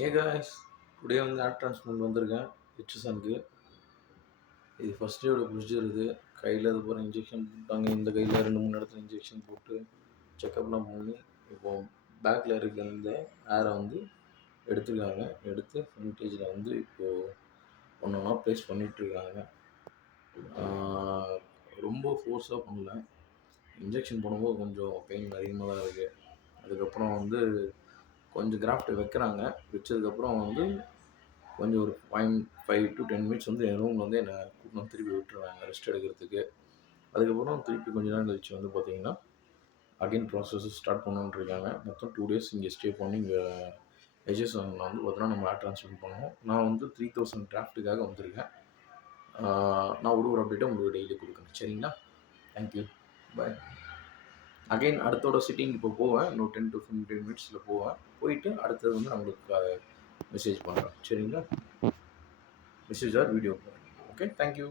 ஏ guys, today வந்து hair transplant வந்திருக்கேன் ஹெச்எஸ்என்க்கு. இது ஃபஸ்ட் டேயோட ப்ரொசீஜர். இது கையில் இது போகிற இன்ஜெக்ஷன் போட்டாங்க. இந்த கையில் 2-3 இடத்துல இன்ஜெக்ஷன் போட்டு செக்கப்லாம் பண்ணி இப்போது பேக்கில் இருக்க இந்த ஹேரை வந்து எடுத்துருக்காங்க. எடுத்து ஃப்ரண்டேஜில் வந்து இப்போது ஒன்று ஒன்றா ப்ளேஸ் பண்ணிகிட்ருக்காங்க. ரொம்ப ஃபோர்ஸாக பண்ணல. இன்ஜெக்ஷன் போடும்போது கொஞ்சம் பெயின் அதிகமாக தான் இருக்குது. அதுக்கப்புறம் வந்து கொஞ்சம் கிராஃப்ட் வைக்கிறாங்க. வச்சதுக்கப்புறம் வந்து கொஞ்சம் ஒரு 5 to 10 மினிட்ஸ் வந்து என் ரூமில் வந்து என்னை கூட்டின்னு திருப்பி விட்டுருவாங்க ரெஸ்ட் எடுக்கிறதுக்கு. அதுக்கப்புறம் திருப்பி கொஞ்ச நேரம் கழிச்சு வந்து பார்த்தீங்கன்னா அகைன் ப்ராசஸ் ஸ்டார்ட் பண்ணணுன்ருக்காங்க. மொத்தம் 2 டேஸ் இங்கே ஸ்டே பண்ணி இங்கே ஹெச்எஸ்என்ல வந்து பார்த்தீங்கன்னா நம்ம ஹேர் ட்ரான்ஸ்ஃபர் பண்ணுவோம். நான் வந்து 3000 டிராஃப்ட்டுக்காக வந்திருக்கேன். நான் ஒரு அப்டேட்டை உங்களுக்கு டெய்லி கொடுக்குறேன். சரிங்களா? தேங்க்யூ, பாய். அகைன் அடுத்தோட சிட்டிங் இப்போ போவேன். இன்னும் 10 to 15 மினிட்ஸில் போவேன். போயிட்டு அடுத்தது வந்து நான் உங்களுக்கு மெசேஜ் பண்ணுறேன். சரிங்களா? மெசேஜ் ஆர் வீடியோ பண்ணுறேன். Okay, thank you.